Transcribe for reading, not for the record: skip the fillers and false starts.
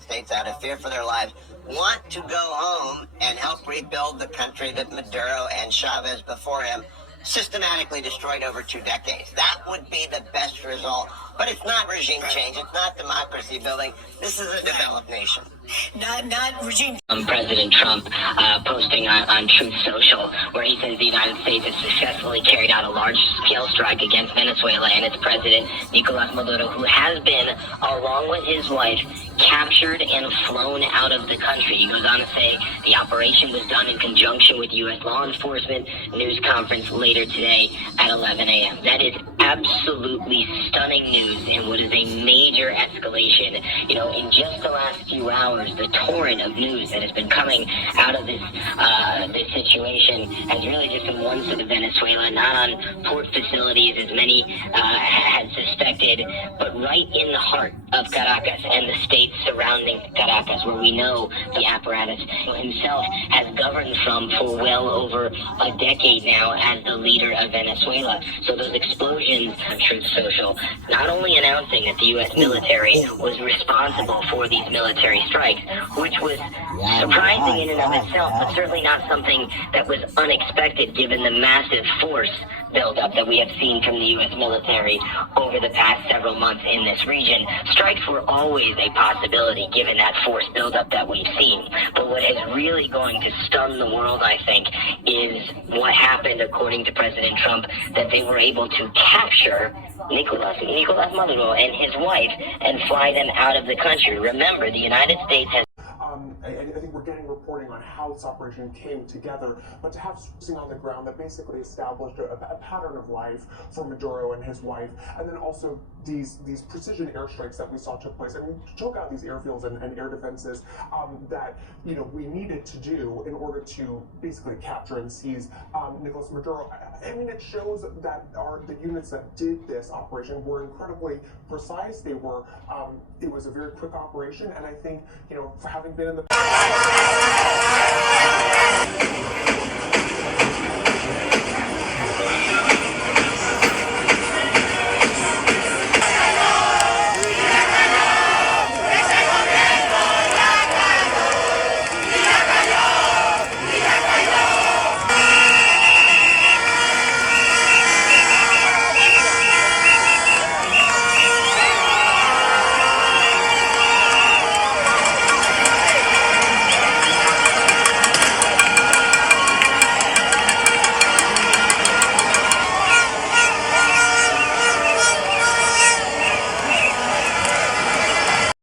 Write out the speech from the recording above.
States, out of fear for their lives, want to go home and help rebuild the country that Maduro and Chavez before him systematically destroyed over 2 decades. That would be the best result. But it's not regime change. It's not democracy building. This is a developed nation. Not regime. President Trump posting on Truth Social, where he says the United States has successfully carried out a large-scale strike against Venezuela and its president, Nicolas Maduro, who has been, along with his wife, captured and flown out of the country. He goes on to say the operation was done in conjunction with U.S. law enforcement. News conference later today at 11 a.m. That is absolutely stunning news and what is a major escalation. You know, in just the last few hours, the torrent of news that has been coming out of this situation has really just been one side of Venezuela, not on port facilities as many had suspected, but right in the heart of Caracas and the states surrounding Caracas, where we know the apparatus himself has governed from for well over a decade now as the leader of Venezuela. So those explosions on Truth Social, not only announcing that the U.S. military was responsible for these military strikes, which was surprising in and of itself, but certainly not something that was unexpected given the massive force buildup that we have seen from the U.S. military over the past several months in this region. Strikes were always a possibility given that force buildup that we've seen. But what is really going to stun the world, I think, is what happened, according to President Trump, that they were able to capture Nicolas Maduro and his wife and fly them out of the country. Remember, the United States has I think we're getting reporting on how this operation came together, but to have something on the ground that basically established a pattern of life for Maduro and his wife, and then also these precision airstrikes that we saw took place. I mean, took out these airfields and air defenses that we needed to do in order to basically capture and seize Nicolas Maduro. I mean, it shows that the units that did this operation were incredibly precise. They were it was a very quick operation, and I think for having been in the